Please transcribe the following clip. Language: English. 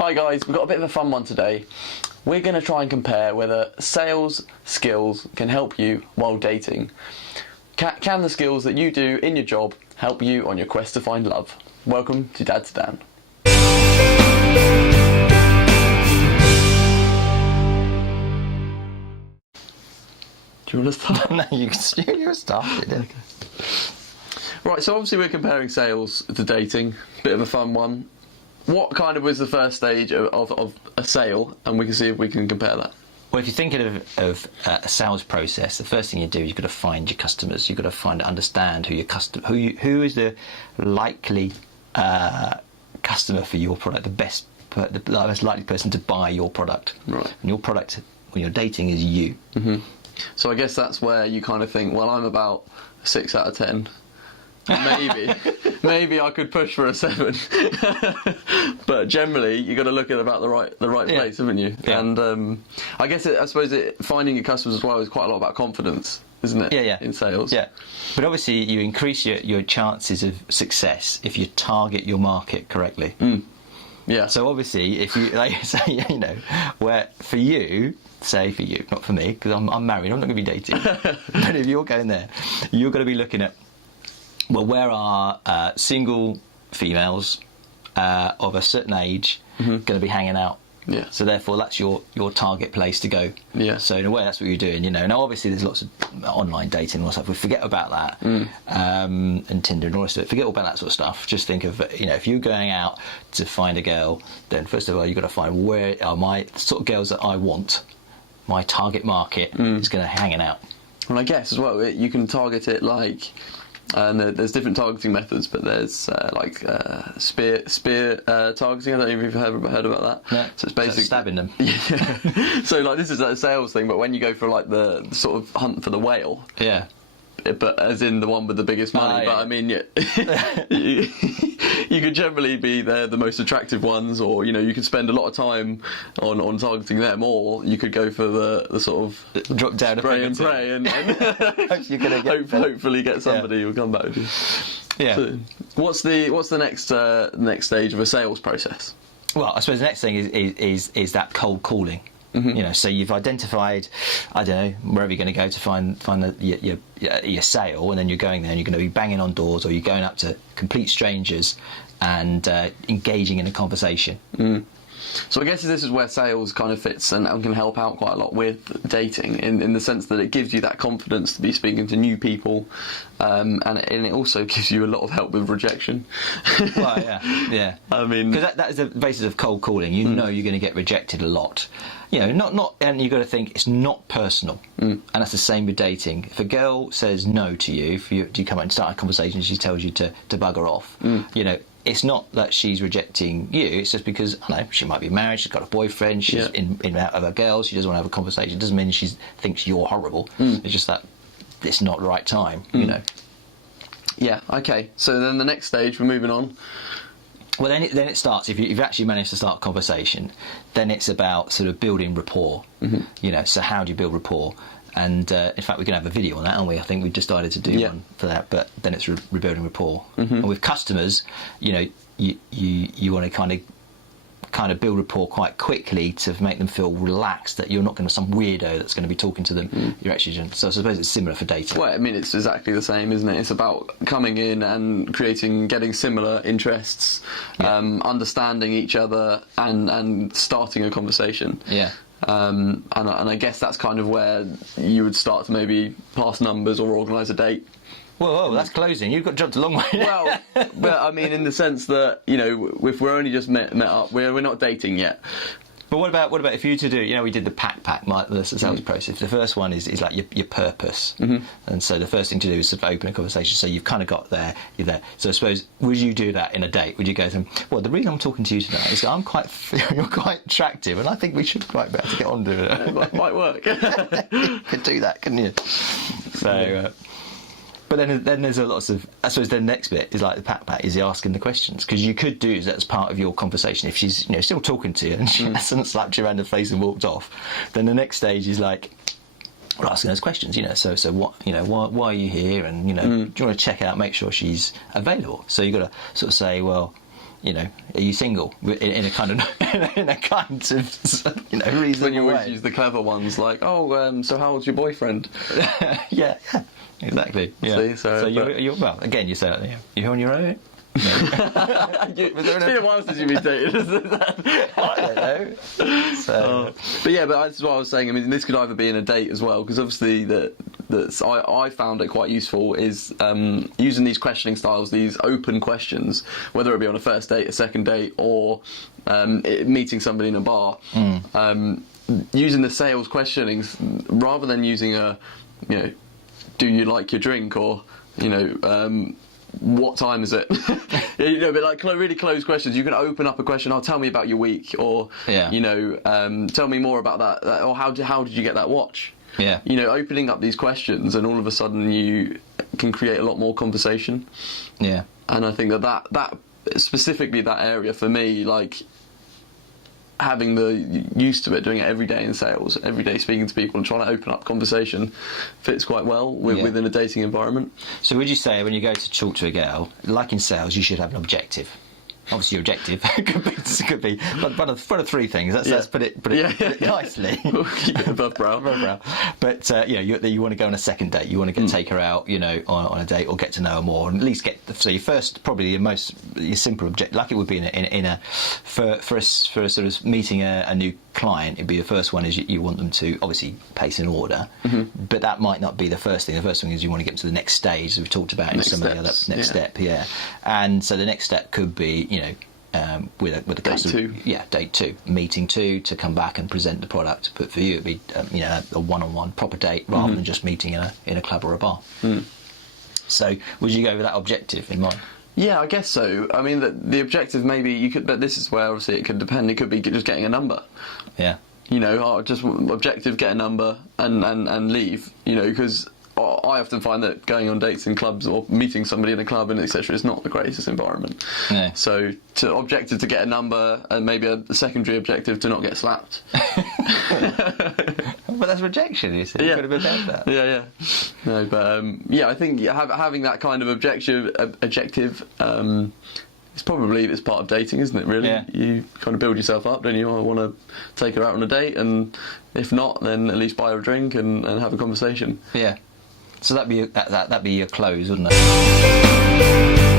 Hi guys, we've got a bit of a fun one today. We're going to try and compare whether sales skills can help you while dating. Can the skills that you do in your job help you on your quest to find love? Welcome to Dad to Dan. Do you want to start? No, you started. Okay. Right, so obviously we're comparing sales to dating. Bit of a fun one. What kind of was the first stage of a sale, and we can see if we can compare that. Well, if you're thinking of a sales process, the first thing you do is you've got to find your customers. You've got to understand who your who is the likely customer for your product, the most likely person to buy your product. Right. And your product when you're dating is you. Mm-hmm. So I guess that's where you kind of think, well, I'm about 6 out of 10. Maybe I could push for a 7. But generally, you've got to look at about the right place, haven't you? Yeah. And I guess finding your customers as well is quite a lot about confidence, isn't it? Yeah. In sales. Yeah. But obviously, you increase your chances of success if you target your market correctly. Mm. Yeah. So obviously, if you where for you. Say for you, not for me, because I'm married. I'm not going to be dating. But if you're going there, you're going to be looking at, well, where are single females of a certain age going to be hanging out? Yeah. So therefore, that's your target place to go. Yeah. So in a way, that's what you're doing. Now obviously there's lots of online dating and stuff. We forget about that, and Tinder and all this stuff. Forget all about that sort of stuff. Just think of if you're going out to find a girl, then first of all you've got to find where are my sort of girls that I want. My target market is going to hanging out. And I guess as well, you can target it like, and there's different targeting methods, but there's spear targeting. I don't know if you've heard about that. No. So it's basically stabbing them. Yeah. So like this is a sales thing, but when you go for like the sort of hunt for the whale. Yeah. But as in the one with the biggest money. Yeah. But I mean, you could generally be the most attractive ones, or you could spend a lot of time on targeting them, or you could go for the sort of drop down spray and pray, and you're gonna hopefully get somebody who'll come back with you. Yeah. So, what's the next stage of a sales process? Well, I suppose the next thing is that cold calling. Mm-hmm. So you've identified, I don't know, wherever you're going to go to find your sale, and then you're going there and you're going to be banging on doors, or you're going up to complete strangers and engaging in a conversation. Mm. So I guess this is where sales kind of fits and can help out quite a lot with dating, in the sense that it gives you that confidence to be speaking to new people, and it also gives you a lot of help with rejection. Well, yeah. I mean, because that is the basis of cold calling. You know you're going to get rejected a lot. Not, and you've got to think it's not personal, and that's the same with dating. If a girl says no to you, if you come out and start a conversation, she tells you to bugger off. It's not that she's rejecting you. It's just because she might be married, she's got a boyfriend, she's in and out of her girls, she doesn't want to have a conversation. It doesn't mean she thinks you're horrible. It's just that it's not the right time. Yeah. Okay. So then the next stage, we're moving on. Well, then it starts. If you've actually managed to start a conversation, then it's about sort of building rapport. So how do you build rapport? And in fact, we can have a video on that, aren't we? I think we've decided to do one for that. But then it's rebuilding rapport. And with customers, you want to kind of build rapport quite quickly to make them feel relaxed that you're not going to some weirdo that's going to be talking to them. You're actually so I suppose it's similar for dating. Well, I mean, it's exactly the same, isn't it? It's about coming in and getting similar interests, understanding each other, and starting a conversation. Yeah. And I guess that's kind of where you would start to maybe pass numbers or organise a date. Whoa, that's closing. You've got jumped a long way. Well, but I mean, in the sense that if we're only just met up, we're not dating yet. But what about if you to do? We did the pack, the sales process. The first one is like your purpose, and so the first thing to do is sort of open a conversation. So you've kind of got there, you're there. So I suppose, would you do that in a date? Would you go to them? Well, the reason I'm talking to you today is you're quite attractive, and I think we should quite be able to get on to it. It might work. You could do that, couldn't you? So. But then there's a lot of, I suppose the next bit is like the pack, is the asking the questions. Because you could do that as part of your conversation. If she's still talking to you and she hasn't slapped you around the face and walked off, then the next stage is like, we're asking those questions, so what, why are you here? And, do you want to check out, make sure she's available? So you've got to sort of say, well, are you single? In a kind of reasonable When you always way. use the clever ones, like, so how old's your boyfriend? Yeah, exactly. Yeah. See, you're well. Again, you say that. You're on your own. No. It's been a while since you've been dating. I don't know. So, but that's what I was saying. I mean, this could either be in a date as well, because obviously I found it quite useful is using these questioning styles, these open questions, whether it be on a first date, a second date, or meeting somebody in a bar. Using the sales questionings rather than using do you like your drink, or what time is it? But like really closed questions. You can open up a question. Tell me about your week, or tell me more about that, or how did you get that watch? Yeah. Opening up these questions, and all of a sudden you can create a lot more conversation. Yeah. And I think that specifically that area for me, like having the used to it, doing it every day in sales, every day speaking to people and trying to open up conversation, fits quite well within a dating environment. So would you say when you go to talk to a girl, like in sales, you should have an objective? Obviously, your objective could be one of three things. Let's put it nicely. Above brow. But you want to go on a second date. You want to take her out, on a date, or get to know her more, and at least so your first, probably your simple objective, like it would be for a sort of meeting a new client. It'd be the first one is you want them to obviously place an order, but that might not be the first thing. The first thing is you want to get them to the next stage, as we've talked about in some of the other next step. And so the next step could be with a customer, date two, meeting two, to come back and present the product. But for you, it'd be a one-on-one proper date rather than just meeting in a club or a bar. So would you go with that objective in mind? Yeah, I guess so. I mean, the objective maybe you could, but this is where obviously it could depend. It could be just getting a number. Yeah. Just objective, get a number and leave. Because I often find that going on dates in clubs or meeting somebody in a club and etc. is not the greatest environment. No. So to objective to get a number, and maybe a secondary objective to not get slapped. But that's rejection, you see. You've got to be about that. Yeah. No, but I think having that kind of objective it's part of dating, isn't it, really? Yeah. You kind of build yourself up, don't you? I want to take her out on a date, and if not, then at least buy her a drink and have a conversation. Yeah. So that'd be your close, wouldn't it?